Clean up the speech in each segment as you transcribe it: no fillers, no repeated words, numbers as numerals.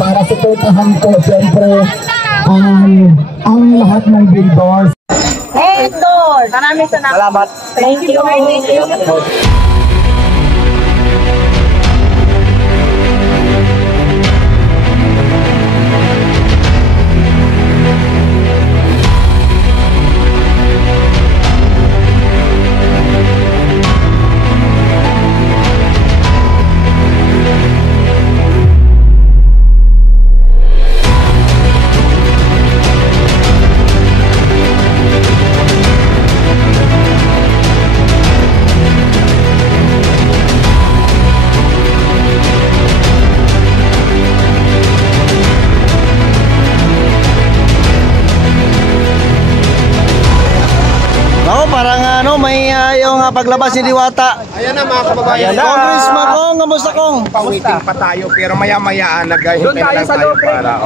Para supportahan ko siyempre ang lahat ng billboards. Hector, maraming salamat. Thank you. Parang may yung paglabas ni Diwata. Ayan na mga kababayan. Congressman Kong, kamusta Kong? Pang-waiting pa tayo pero maya-maya naghihintay na lang tayo para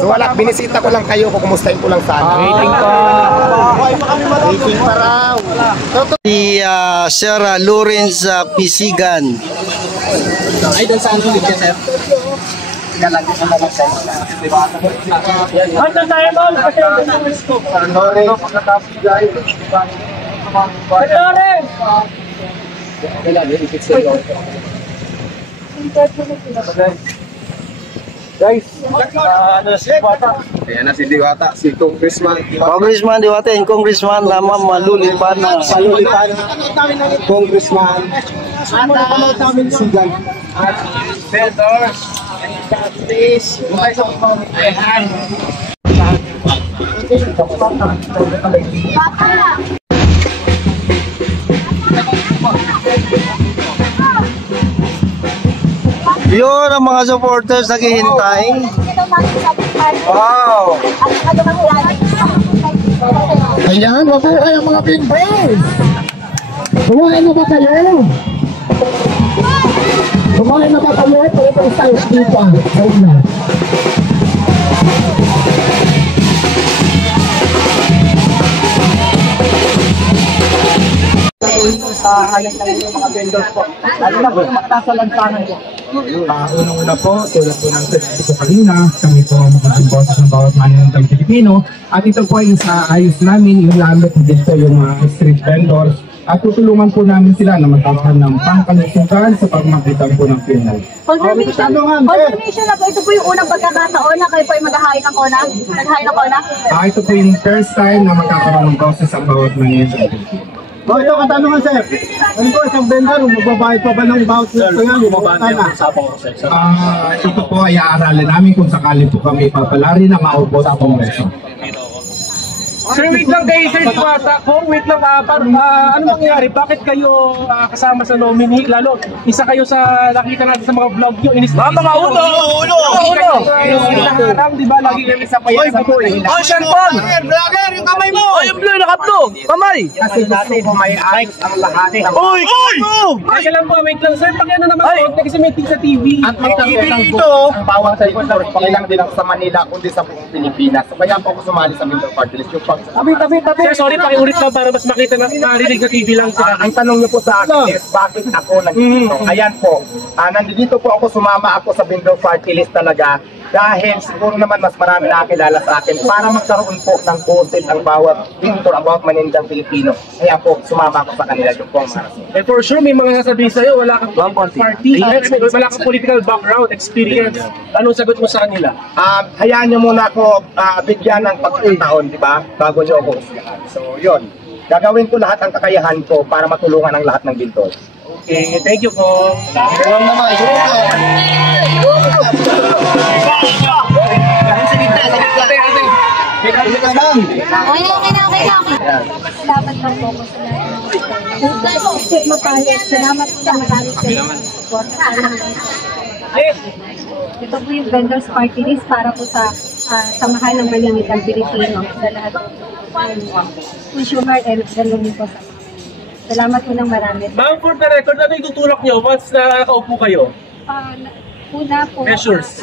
So wala, binisita ko lang kayo, kukumustahin ko lang sana. Waiting pa. Waiting pa raw. Si Sir Lawrence Pisigan. Ay, doon saan ulit ka, sir? Hanggang tayo doon kasi ang gusto. Guys, ayan na si Diwata, si Congressman Diwata and Congressman Lamang Malulipan. Congressman Sigan at Senators and Justice. Yun ang mga supporters naghihintay. Wow! Ayan, mabuhay ang mga billboards. Kumain na ba kayo? Kumain na ba kayo? Pagkatapos tayo dito. Huwag na. Ayos lang yung mga vendors po. Ano na po yung makasalansangan po? Unang-una po, tulad po ng sinabi ko kanina, kami po ang magandang boses ng bawat maninong Pilipino. At ito po ay sa ayos namin, yung lamit dito yung mga street vendors. At tutulungan po namin sila na magkakaroon ng pangkalusugan sa pagmagitan po ng Pinay. Confirmation na po, ito po yung unang pagkakataon na kayo po ay maghahain ng kona? Naghahain ng kona? Ito po yung first time na magkakaroon ng boses ang bawat maninong Pilipino. Ito katanungan, sir. Ano po isang vendor, magbabayad pa ba ng voucher ko yan? Ito po ay aaralin namin kung sakali po kami papalari na maubos sa Kongreso. Sir, wait lang kayo, Sir Diwata. Kung wait lang, ano nangyari? Bakit kayo kasama sa nominee? Lalo, isa kayo sa nakita natin sa mga vlog nyo. Mga ulo! Di ba? Lagi kami sa payan sa buhay. Oh, Sean Paul! Vlogger, yung kamay mo! Oh, yung blue, nakaplo! Kamay! Kasi gusto ko may ayos ang lahat. Uy! Teka lang po, wait lang. Sir, pakiano naman po. Kasi may sa TV. At magkakaroon dito, ang bawat sa sponsor, pakilang din ako sa Manila, kundi sa buong Pilipinas. So, kaya po ako sumali sa Winter Party List. Tabi. Sir, sorry, pakiulit lang para mas makita na marinig sa TV lang sila. Ang tanong niyo po sa akin is, bakit ako nandito? Ayan po, nandito po ako, sumama ako sa Winter Party List talaga. Dahil siguro naman mas marami nakakilala sa akin para magkaroon po ng boses ang bawat pintor, ang bawat manindang Pilipino. Kaya po, sumama ako sa kanila yung po mga rason. And for sure, may mga sasabihin sa'yo, wala kang party, wala kang political background, experience. Anong sagot mo sa kanila? Hayaan niyo muna ako bigyan ng pagkakataon, di ba? Bago niyo ako usgahan. So, yun. Gagawin ko lahat ang kakayahan ko para matulungan ang lahat ng pintor. Okay, thank you po. Dapat lang po ko sa lahat. Salamat sa maraming support. Ito po yung vendors party list para po sa samahan ng malinitang Pilipino sa lahat ng consumer and ganoon po sa salamat po ng marami. Ma'am, for the record, ano yung tutulak nyo once nakaupo kayo? Una po, measures.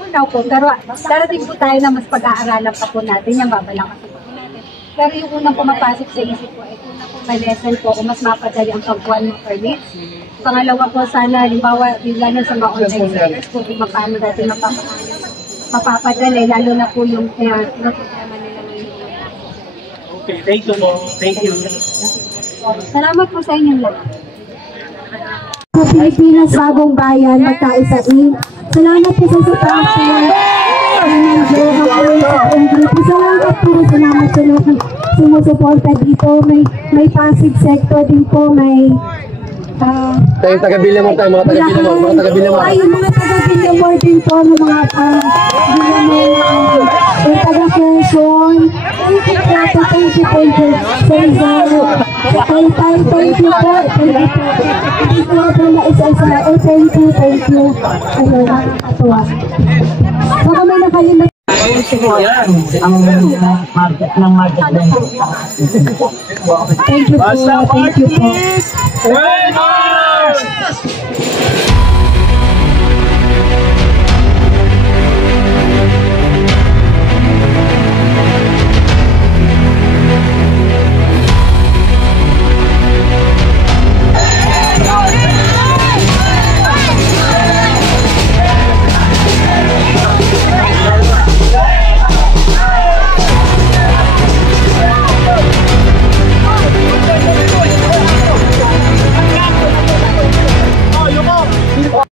Una po, pero darating po tayo na mas pag-aaralan pa po natin, yung babalakasin po natin. Pero yung unang pumapasok sa isip ko ay unang po ma-lesson po o mas mapadali ang pagkuha ng permits. Pangalawa po, sana, halimbawa, yung lalo sa mga online sellers po, kung paano natin mapapadali, lalo na po yung problema nila ngayon. Okay, thank you, no? Thank you. Salamat po sa inyong lahat. Sa Pilipinas, bagong bayan, magkaisa-in. Salamat po sa support. Salamat po sa naman sa sumusuporta dito. May passive sector din po, may Tayo taga-Bilamor mo tayo, mga taga-Bilamor, mga taga-Bilamor. ay, yung mga taga-Bilamor din po, ng mga Bilamor, yung taga-Quezon. Thank you po. Thank you. Thank you po. Hindi ko po na isa-isa. Thank you. Ano, nakakatuwa. Baka may nakalimutan. Ang market ng market din. Thank you po. Thank you po. Winners!